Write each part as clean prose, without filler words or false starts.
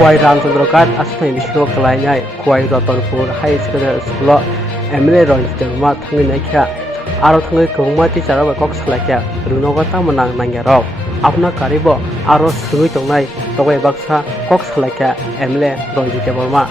Kuai Ramchandra Asthani Vishnu Kalainyai Kuai Ratanpur High Secondary School MLA Ranjit Dharma Thangi Naikha Aro Thangi Kongma Teacher ba Kok Salakya Runoga Tamanang Nangyarok Apna Karibo Aro Sumi Tongnai Togai Baksa Kok Salakya MLA Ranjit Dharma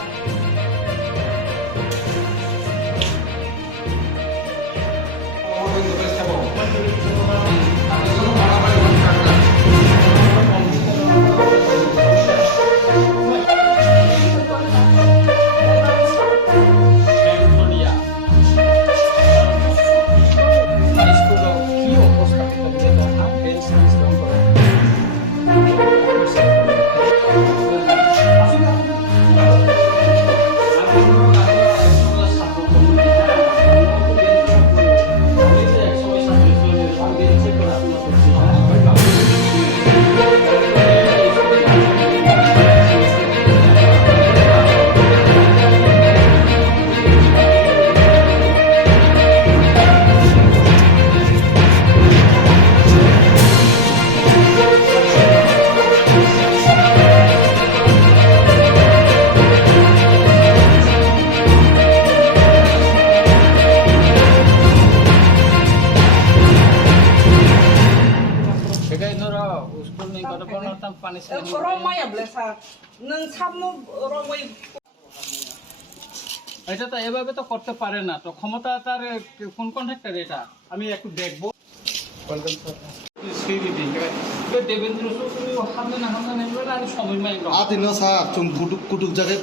এটা তো এভাবে তো করতে পারে না তো ক্ষমতা তার কোন কন্ট্রাক্টর এটা আমি একটু দেখবো দেবেন্দ্র তুমি হামলে না নেবে না সময় মাই আদিন সা তুমি কুটুক কুটুক জায়গায়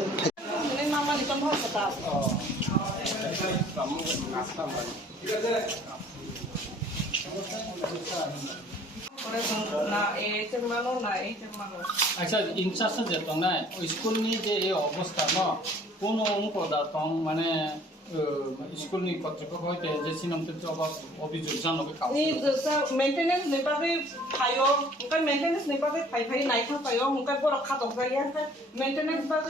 আচ্ছা ইনচার্জ যেত না স্কুলনি যে এই অবস্থা ন কোন পদার্থম মানে স্কুলনি কর্তৃপক্ষ হইতে যে সিনমতে অভিযোগ জানবে মেইনটেনেন্স নেপাবে ফাইও ওকে মেইনটেনেন্স নেপাবে ফাই নাইখা ফাইও ওকে বড় খাতক জায়গা মেইনটেনেন্স বাগে